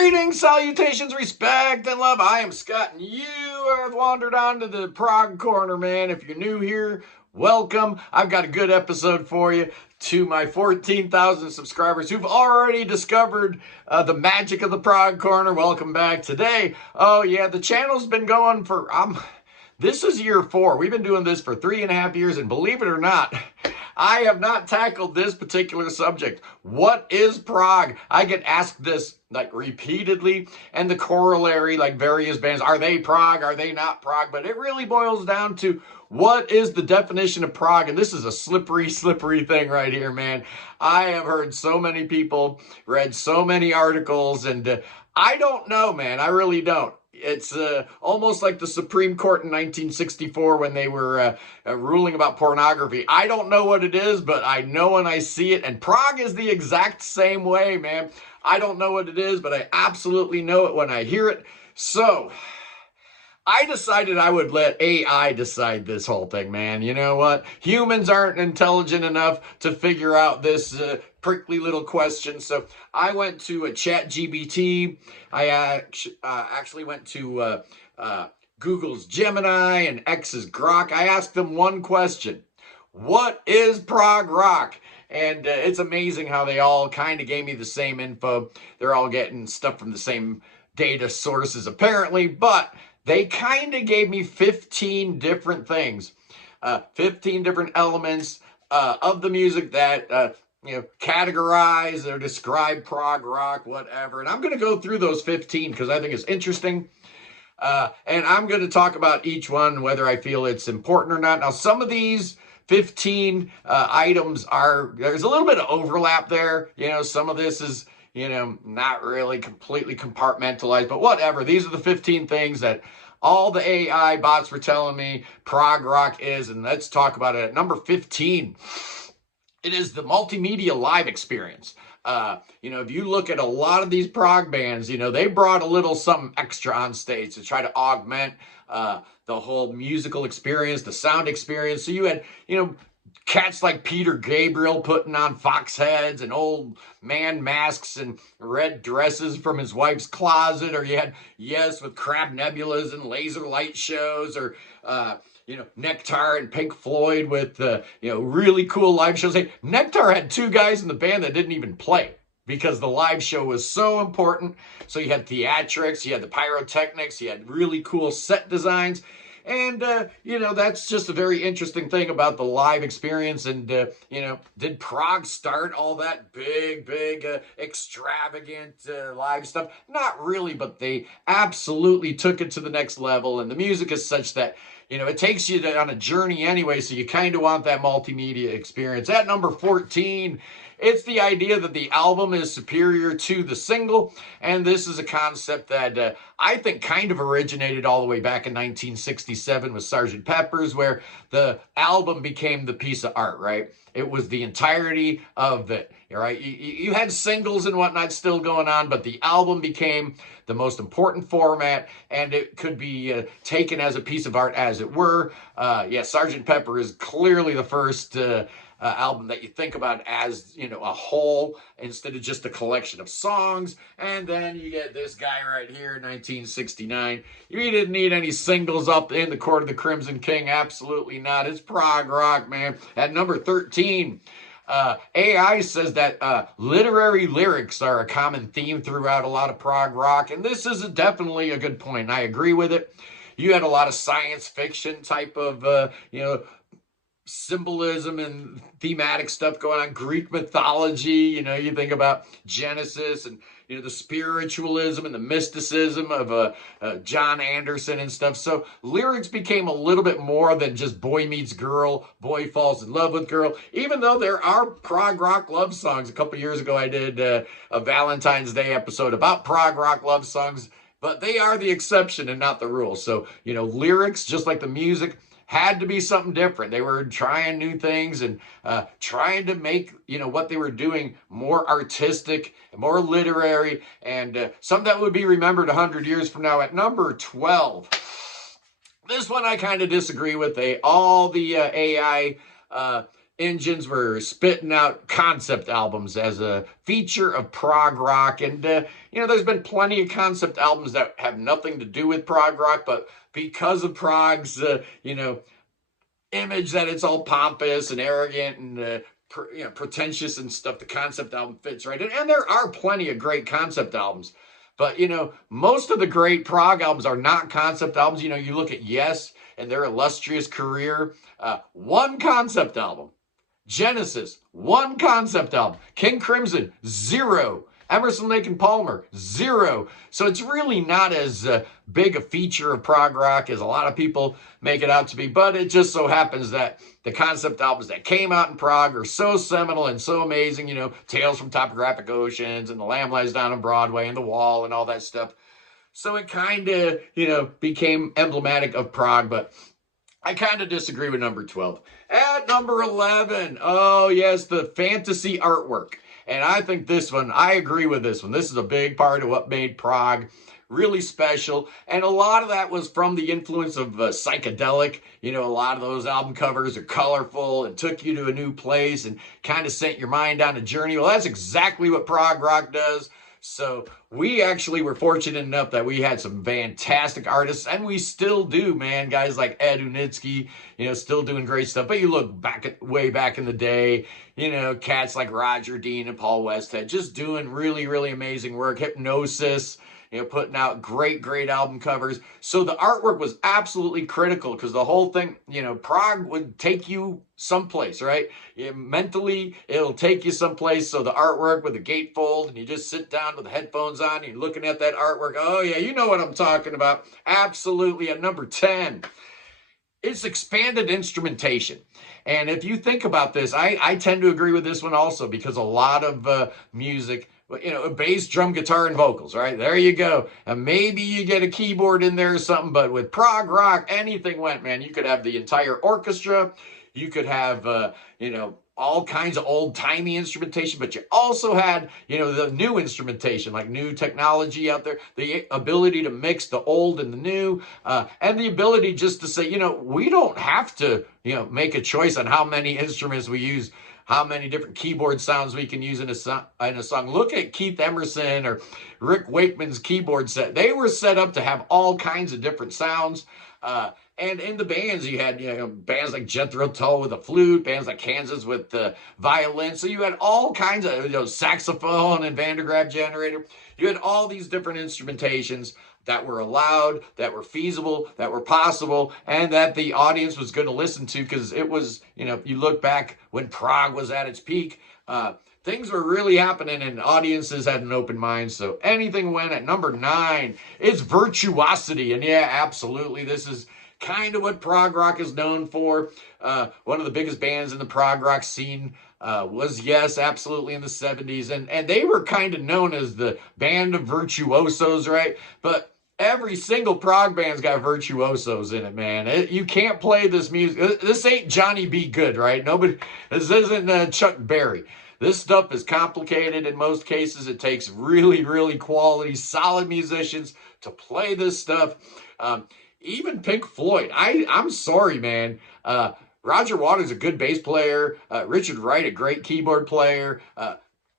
Greetings, salutations, respect, and love. I am Scott, and you have wandered onto the Prog Corner, man. If you're new here, welcome. I've got a good episode for you. To my 14,000 subscribers who've already discovered the magic of the Prog Corner, welcome back today. Oh, yeah, the channel's been going for... This is year 4. We've been doing this for 3.5 years, and believe it or not, I have not tackled this particular subject. What is prog? I get asked this like repeatedly, and the corollary, like various bands, are they prog? Are they not prog? But it really boils down to what is the definition of prog? And this is a slippery thing right here, man. I have heard so many people, read so many articles, and I don't know, man. I really don't. It's almost like the Supreme Court in 1964 when they were ruling about pornography. I don't know what it is, but I know when I see it. And prog is the exact same way, man. I don't know what it is, but I absolutely know it when I hear it. So I decided I would let AI decide this whole thing, man. You know what? Humans aren't intelligent enough to figure out this prickly little question. So I went to a ChatGPT. I actually went to Google's Gemini and X's Grok. I asked them one question. What is prog rock? And it's amazing how they all kind of gave me the same info. They're all getting stuff from the same data sources apparently, but they kind of gave me 15 different things, 15 different elements of the music that categorize or describe prog rock, whatever. And I'm going to go through those 15 because I think it's interesting. And I'm going to talk about each one, whether I feel it's important or not. Now, some of these 15 items there's a little bit of overlap there. Some of this is, not really completely compartmentalized, but whatever. These are the 15 things that all the AI bots were telling me prog rock is, and let's talk about it. At number 15, it is the multimedia live experience. If you look at a lot of these prog bands, they brought a little something extra on stage to try to augment the whole musical experience, the sound experience. So you had, cats like Peter Gabriel putting on fox heads and old man masks and red dresses from his wife's closet, or you had Yes with crab nebulas and laser light shows, or Nectar and Pink Floyd with really cool live shows. Hey, Nectar had 2 guys in the band that didn't even play because the live show was so important. So you had theatrics, you had the pyrotechnics, you had really cool set designs. And, that's just a very interesting thing about the live experience. And, did prog start all that big, extravagant live stuff? Not really, but they absolutely took it to the next level. And the music is such that, it takes you on a journey anyway, so you kind of want that multimedia experience. At number 14, it's the idea that the album is superior to the single, and this is a concept that I think kind of originated all the way back in 1967 with Sgt. Pepper's, where the album became the piece of art, right? It was the entirety of it, right? You had singles and whatnot still going on, but the album became the most important format, and it could be taken as a piece of art, as it were. Sgt. Pepper is clearly the first album that you think about as, a whole instead of just a collection of songs. And then you get this guy right here, 1969. You didn't need any singles up in the Court of the Crimson King. Absolutely not. It's prog rock, man. At number 13, AI says that literary lyrics are a common theme throughout a lot of prog rock. And this is definitely a good point. I agree with it. You had a lot of science fiction type of, symbolism and thematic stuff going on, Greek mythology. You think about Genesis and the spiritualism and the mysticism of John Anderson and stuff. So lyrics became a little bit more than just boy meets girl, boy falls in love with girl, even though there are prog rock love songs. A couple years ago I did a Valentine's Day episode about prog rock love songs, but they are the exception and not the rule. So lyrics, just like the music, had to be something different. They were trying new things and trying to make, what they were doing more artistic, more literary, and something that would be remembered 100 years from now. At number 12, this one I kind of disagree with. All the AI engines were spitting out concept albums as a feature of prog rock. And, there's been plenty of concept albums that have nothing to do with prog rock, but because of prog's, image that it's all pompous and arrogant and, pretentious and stuff, the concept album fits right in. And there are plenty of great concept albums. But, most of the great prog albums are not concept albums. You look at Yes and their illustrious career, one concept album. Genesis, one concept album. King Crimson, 0. Emerson, Lake and Palmer, 0. So it's really not as big a feature of prog rock as a lot of people make it out to be. But it just so happens that the concept albums that came out in prog are so seminal and so amazing. Tales from Topographic Oceans and The Lamb Lies Down on Broadway and The Wall and all that stuff. So it kind of, became emblematic of prog. But I kind of disagree with number 12. At number 11, oh yes, the fantasy artwork. And I think this one, I agree with this one. This is a big part of what made prog really special. And a lot of that was from the influence of psychedelic. A lot of those album covers are colorful and took you to a new place and kind of sent your mind on a journey. Well, that's exactly what prog rock does. So we actually were fortunate enough that we had some fantastic artists, and we still do, man. Guys like Ed Unitsky, still doing great stuff. But you look way back in the day, cats like Roger Dean and Paul Westhead just doing really, really amazing work. Hypnosis, putting out great, great album covers. So the artwork was absolutely critical because the whole thing, prog would take you someplace, right? Mentally, it'll take you someplace. So the artwork with the gatefold, and you just sit down with the headphones on, and you're looking at that artwork. Oh yeah, you know what I'm talking about. Absolutely. At number 10, it's expanded instrumentation. And if you think about this, I tend to agree with this one also because a lot of music, bass, drum, guitar, and vocals, right? There you go. And maybe you get a keyboard in there or something, but with prog rock, anything went, man. You could have the entire orchestra. You could have, all kinds of old-timey instrumentation, but you also had, the new instrumentation, like new technology out there, the ability to mix the old and the new, and the ability just to say, we don't have to, make a choice on how many instruments we use, how many different keyboard sounds we can use in a song. Look at Keith Emerson or Rick Wakeman's keyboard set. They were set up to have all kinds of different sounds. And in the bands, you had, bands like Jethro Tull with a flute, bands like Kansas with the violin. So you had all kinds of, saxophone and Van der Graaf generator. You had all these different instrumentations that were allowed, that were feasible, that were possible, and that the audience was going to listen to because it was, you look back when prog was at its peak, things were really happening and audiences had an open mind. So anything went. At number 9 is virtuosity. And yeah, absolutely. This is kind of what prog rock is known for. One of the biggest bands in the prog rock scene was Yes, absolutely, in the 70s. And they were kind of known as the band of virtuosos, right? But every single prog band's got virtuosos in it, man. You can't play this music. This ain't Johnny B. Good, right? This isn't Chuck Berry. This stuff is complicated in most cases. It takes really, really quality, solid musicians to play this stuff. Even Pink Floyd. I'm sorry, man. Roger Waters, a good bass player. Richard Wright, a great keyboard player.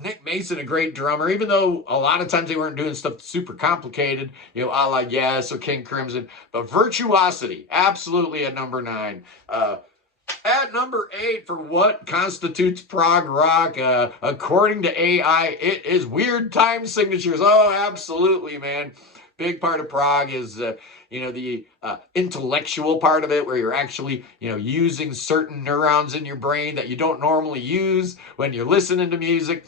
Nick Mason, a great drummer, even though a lot of times they weren't doing stuff super complicated, a la Yes or King Crimson. But virtuosity, absolutely at number 9. At number 8, for what constitutes prog rock, according to AI, it is weird time signatures. Oh, absolutely, man. Big part of prog is, the intellectual part of it, where you're actually, using certain neurons in your brain that you don't normally use when you're listening to music.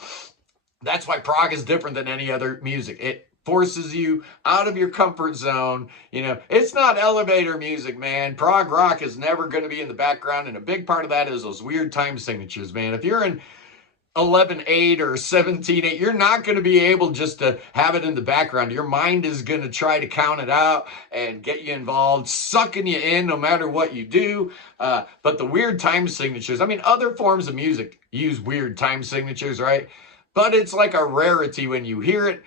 That's why prog is different than any other music. It forces you out of your comfort zone. It's not elevator music, man. Prog rock is never going to be in the background, and a big part of that is those weird time signatures, man. If you're in 11/8 or 17/8, you're not going to be able just to have it in the background. Your mind is going to try to count it out and get you involved, sucking you in no matter what you do. But the weird time signatures, other forms of music use weird time signatures, right? But it's like a rarity when you hear it.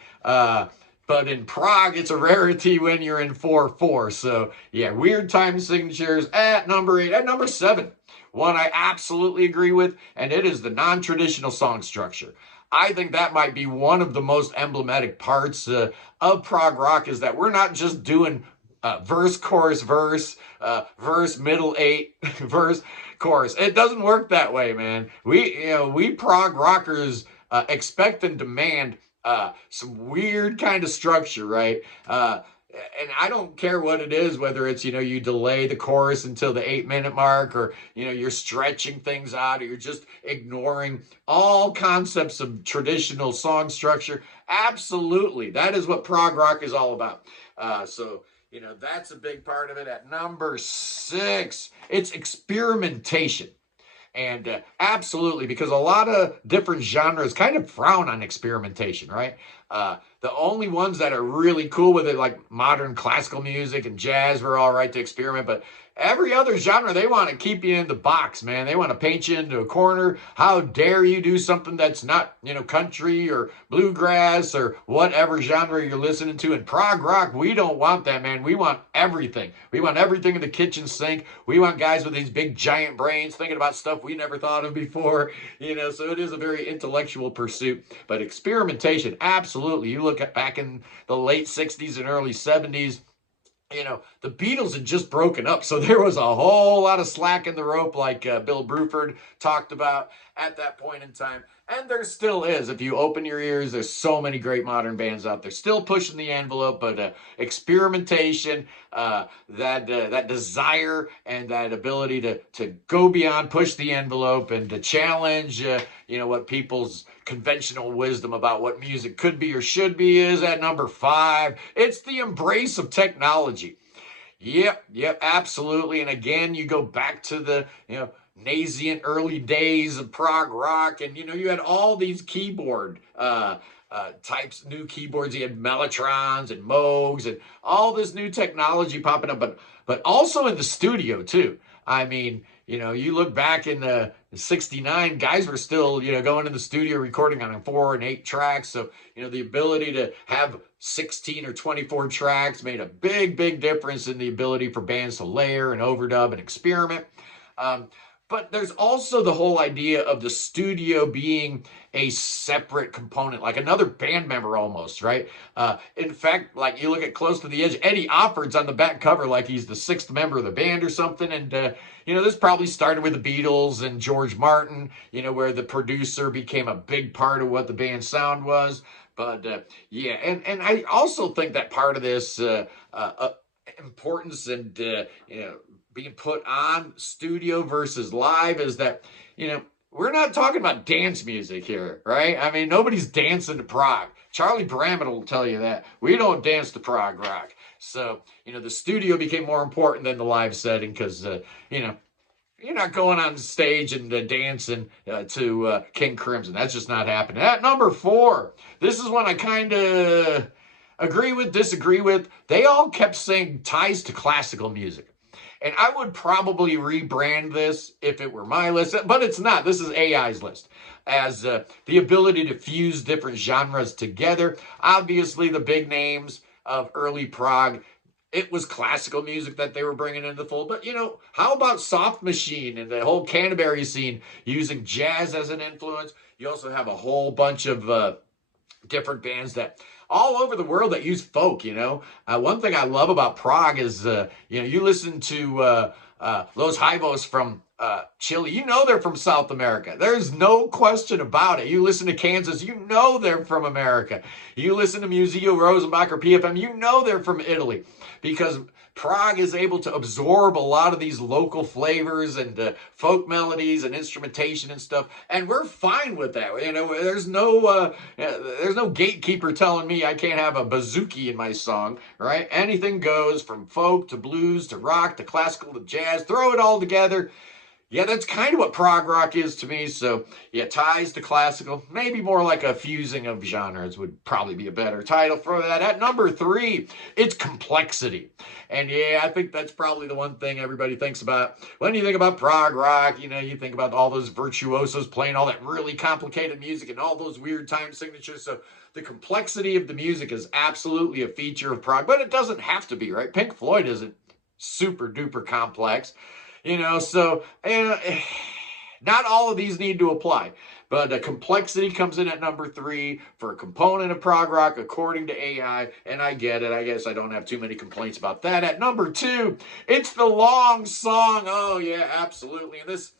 But in prog, it's a rarity when you're in 4/4. So yeah, weird time signatures at number 8. At number 7, one I absolutely agree with, and it is the non-traditional song structure. I think that might be one of the most emblematic parts of prog rock, is that we're not just doing verse, chorus, verse, verse, middle eight, verse, chorus. It doesn't work that way, man. We prog rockers expect and demand some weird kind of structure, right? And I don't care what it is, whether it's, you delay the chorus until the 8 minute mark, or, you're stretching things out, or you're just ignoring all concepts of traditional song structure. Absolutely. That is what prog rock is all about. That's a big part of it. At number 6, it's experimentation. And absolutely, because a lot of different genres kind of frown on experimentation, right? The only ones that are really cool with it, like modern classical music and jazz, were all right to experiment. But every other genre, they want to keep you in the box, man. They want to paint you into a corner. How dare you do something that's not, country or bluegrass or whatever genre you're listening to. In prog rock, we don't want that, man. We want everything. We want everything in the kitchen sink. We want guys with these big giant brains thinking about stuff we never thought of before. So it is a very intellectual pursuit. But experimentation, absolutely. You look at back in the late 60s and early 70s, the Beatles had just broken up. So there was a whole lot of slack in the rope, like Bill Bruford talked about at that point in time. And there still is. If you open your ears, there's so many great modern bands out there still pushing the envelope. But experimentation, that desire and that ability to go beyond, push the envelope, and to challenge, what people's conventional wisdom about what music could be or should be, is at number 5. It's the embrace of technology. Yep, absolutely. And again, you go back to the, nascent early days of prog rock, and you had all these keyboard types, new keyboards. You had Mellotrons and Moogs and all this new technology popping up, but also in the studio too. I mean, you look back in the 69, guys were still, going in the studio recording on 4 and 8 tracks. So, the ability to have 16 or 24 tracks made a big difference in the ability for bands to layer and overdub and experiment. But there's also the whole idea of the studio being a separate component, like another band member almost, right? In fact, like you look at Close to the Edge, Eddie Offord's on the back cover like he's the 6th member of the band or something. And, this probably started with the Beatles and George Martin, where the producer became a big part of what the band's sound was. But, and I also think that part of this importance and, being put on studio versus live is that, we're not talking about dance music here, right? I mean, nobody's dancing to prog. Charlie Bramett will tell you that. We don't dance to prog rock. So, the studio became more important than the live setting because, you're not going on stage and dancing to King Crimson. That's just not happening. At number 4, this is one I kind of agree with, disagree with. They all kept saying ties to classical music. And I would probably rebrand this if it were my list, but it's not. This is AI's list, as the ability to fuse different genres together. Obviously, the big names of early prog, it was classical music that they were bringing into the fold. But, how about Soft Machine and the whole Canterbury scene using jazz as an influence? You also have a whole bunch of different bands that all over the world that use folk. One thing I love about prog is, you listen to Los Jaivos from Chile, they're from South America. There's no question about it. You listen to Kansas, they're from America. You listen to Museo Rosenbach or PFM, they're from Italy, because prog is able to absorb a lot of these local flavors and folk melodies and instrumentation and stuff, and we're fine with that. There's no gatekeeper telling me I can't have a bouzouki in my song, right? Anything goes, from folk to blues to rock to classical to jazz. Throw it all together. Yeah, that's kind of what prog rock is to me. So, ties to classical, maybe more like a fusing of genres would probably be a better title for that. At number 3, it's complexity. And I think that's probably the one thing everybody thinks about. When you think about prog rock, you think about all those virtuosos playing all that really complicated music and all those weird time signatures. So the complexity of the music is absolutely a feature of prog, but it doesn't have to be, right? Pink Floyd isn't super duper complex. So not all of these need to apply. But complexity comes in at number 3 for a component of prog rock, according to AI, and I get it. I guess I don't have too many complaints about that. At number 2, it's the long song. Oh, yeah, absolutely. And this,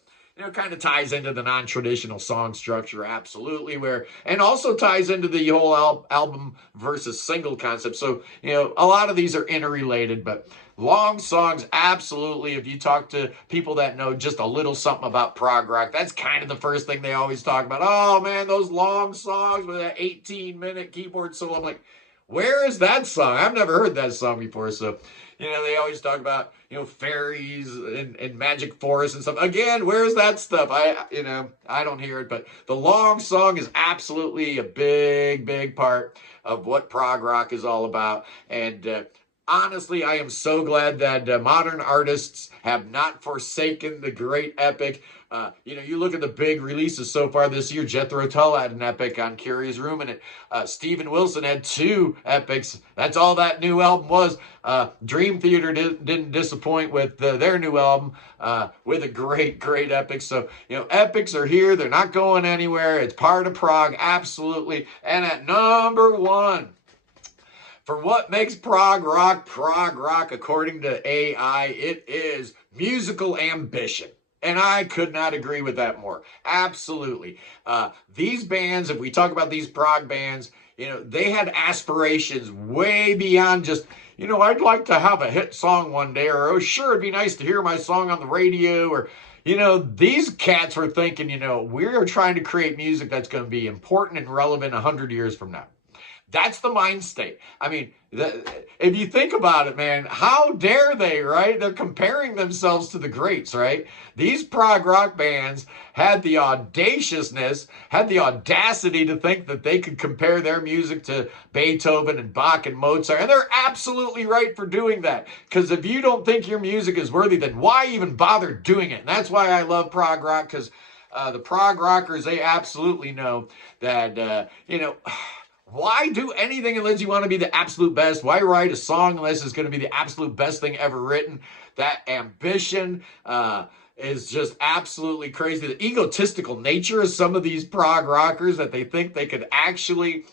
kind of ties into the non-traditional song structure, absolutely, and also ties into the whole album versus single concept. So, a lot of these are interrelated, but long songs, absolutely. If you talk to people that know just a little something about prog rock, that's kind of the first thing they always talk about. Oh, man, those long songs with that 18-minute keyboard solo. I'm like, where is that song? I've never heard that song before. So, they always talk about, fairies and magic forests and stuff. Again, where's that stuff? I don't hear it, but the long song is absolutely a big, big part of what prog rock is all about. And honestly, I am so glad that modern artists have not forsaken the great epic. You look at the big releases so far this year. Jethro Tull had an epic on Curious Ruminant. Steven Wilson had 2 epics. That's all that new album was. Dream Theater didn't disappoint with their new album with a great, great epic. So, epics are here. They're not going anywhere. It's part of prog, absolutely. And at number 1, for what makes prog rock, according to AI, it is musical ambition. And I could not agree with that more. Absolutely. These bands, if we talk about these prog bands, they had aspirations way beyond just, I'd like to have a hit song one day, or, oh, sure, it'd be nice to hear my song on the radio, or, these cats were thinking, we're trying to create music that's going to be important and relevant 100 years from now. That's the mind state. I mean, if you think about it, man, how dare they, right? They're comparing themselves to the greats, right? These prog rock bands had the audaciousness, had the audacity to think that they could compare their music to Beethoven and Bach and Mozart. And they're absolutely right for doing that. Because if you don't think your music is worthy, then why even bother doing it? And that's why I love prog rock, because the prog rockers, they absolutely know that, why do anything unless you want to be the absolute best? Why write a song unless it's going to be the absolute best thing ever written? That ambition is just absolutely crazy. The egotistical nature of some of these prog rockers, that they think they could actually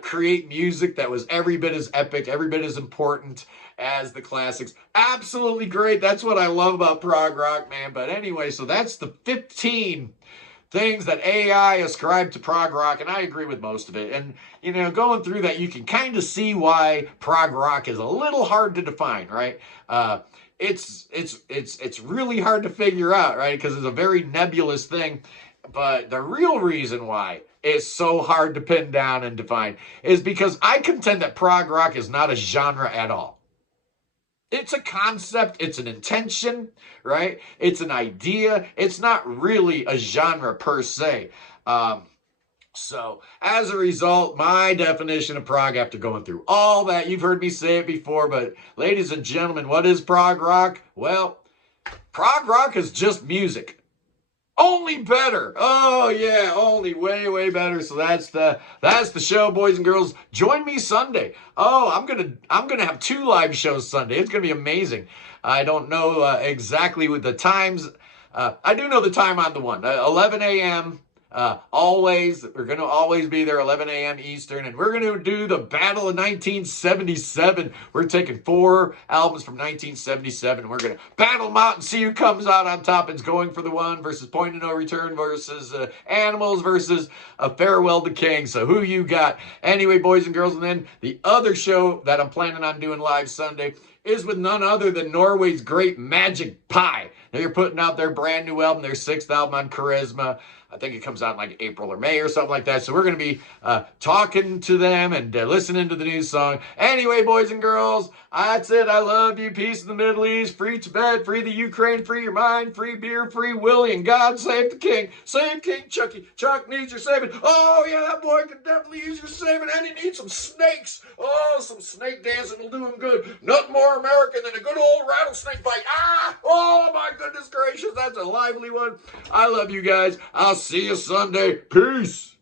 create music that was every bit as epic, every bit as important as the classics. Absolutely great. That's what I love about prog rock, man. But anyway, so that's the 15 things that AI ascribed to prog rock, and I agree with most of it. And, going through that, you can kind of see why prog rock is a little hard to define, right? It's really hard to figure out, right? Because it's a very nebulous thing. But the real reason why it's so hard to pin down and define is because I contend that prog rock is not a genre at all. It's a concept, it's an intention, right? It's an idea. It's not really a genre per se. So as a result, my definition of prog, after going through all that, you've heard me say it before, but ladies and gentlemen, what is prog rock? Well, prog rock is just music. Only better. Oh yeah, only way, way better. So that's the show, boys and girls. Join me Sunday. Oh, I'm gonna have 2 live shows Sunday. It's gonna be amazing. I don't know exactly what the times. I do know the time on the one. 11 a.m. Always, we're going to always be there, 11 a.m. Eastern, and we're going to do the Battle of 1977. We're taking 4 albums from 1977, and we're going to battle them out and see who comes out on top. It's Going for the One versus Point of No Return versus Animals versus A Farewell to King. So who you got? Anyway, boys and girls, and then the other show that I'm planning on doing live Sunday is with none other than Norway's great Magic Pie. They're putting out their brand new album, their 6th album on Charisma. I think it comes out in like April or May or something like that. So we're going to be talking to them and listening to the new song. Anyway, boys and girls, that's it. I love you. Peace in the Middle East. Free Tibet. Free the Ukraine. Free your mind. Free beer. Free Willie. And God save the king. Save King Chucky. Chuck needs your saving. Oh, yeah, that boy could definitely use your saving. And he needs some snakes. Oh, some snake dancing will do him good. Nothing more American than a good old rattlesnake bite. Ah! Oh, my goodness gracious. That's a lively one. I love you guys. I'll see you Sunday. Peace.